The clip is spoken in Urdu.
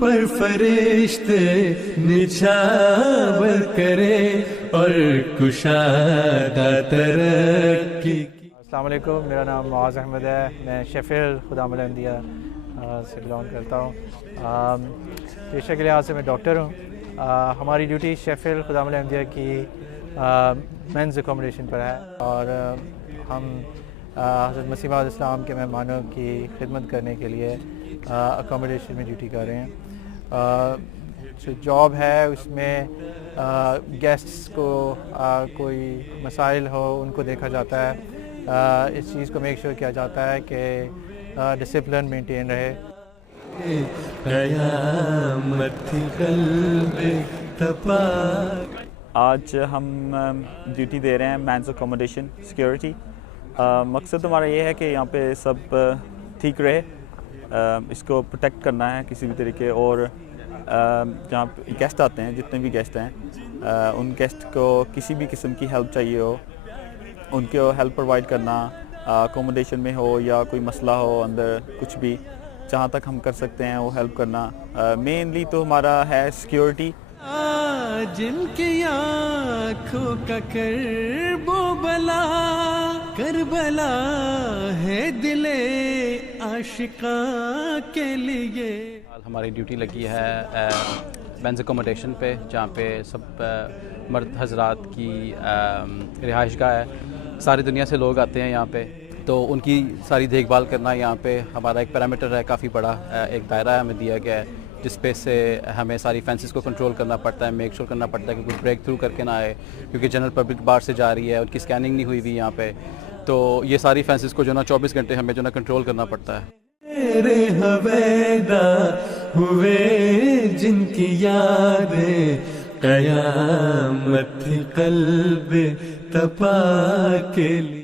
پر فرشتے نچھاور کرے اور کشادہ ترقی. السلام علیکم، میرا نام معاذ احمد ہے. میں شیفیلڈ خدام الانبیاء سے بلانگ کرتا ہوں. پیشے کے لحاظ سے میں ڈاکٹر ہوں. ہماری ڈیوٹی شیفیلڈ خدام الانبیاء کی مینز اکوموڈیشن پر ہے، اور ہم حضرت مسیح موعود اسلام کے مہمانوں کی خدمت کرنے کے لیے اکوموڈیشن میں ڈیوٹی کر رہے ہیں. جو جاب ہے اس میں گیسٹس کو کوئی مسائل ہو ان کو دیکھا جاتا ہے. اس چیز کو میک شور کیا جاتا ہے کہ ڈسپلن مینٹین رہے. آج ہم ڈیوٹی دے رہے ہیں مینز اکوموڈیشن سیکیورٹی. مقصد ہمارا یہ ہے کہ یہاں پہ سب ٹھیک رہے، اس کو پروٹیکٹ کرنا ہے کسی بھی طریقے. اور جہاں گیسٹ آتے ہیں، جتنے بھی گیسٹ ہیں، ان گیسٹ کو کسی بھی قسم کی ہیلپ چاہیے ہو، ان کو ہیلپ پرووائڈ کرنا، اکوموڈیشن میں ہو یا کوئی مسئلہ ہو اندر، کچھ بھی جہاں تک ہم کر سکتے ہیں وہ ہیلپ کرنا. مینلی تو ہمارا ہے سیکیورٹی. جن کی آنکھوں کا کرب و بلا کربلا ہے دل عاشقاں کے لیے. ہماری ڈیوٹی لگی ہے مینز اکوموڈیشن پہ، جہاں پہ سب مرد حضرات کی رہائش گاہ ہے. ساری دنیا سے لوگ آتے ہیں یہاں پہ، تو ان کی ساری دیکھ بھال کرنا. یہاں پہ ہمارا ایک پیرامیٹر ہے، کافی بڑا ایک دائرہ ہمیں دیا گیا ہے، جس پہ سے ہمیں ساری فینسز کو کنٹرول کرنا پڑتا ہے. میک شور کرنا پڑتا ہے کہ کوئی بریک تھرو کر کے نہ آئے، کیونکہ جنرل پبلک باہر سے جا رہی ہے، ان کی اسکیننگ نہیں ہوئی ہوئی یہاں پہ. تو یہ ساری فینسز کو جو نا 24 گھنٹے ہمیں جو نا کنٹرول کرنا پڑتا ہے. تیرے ہویدا ہوئے جن کی یادیں قیامت قلب تپا کے لیے.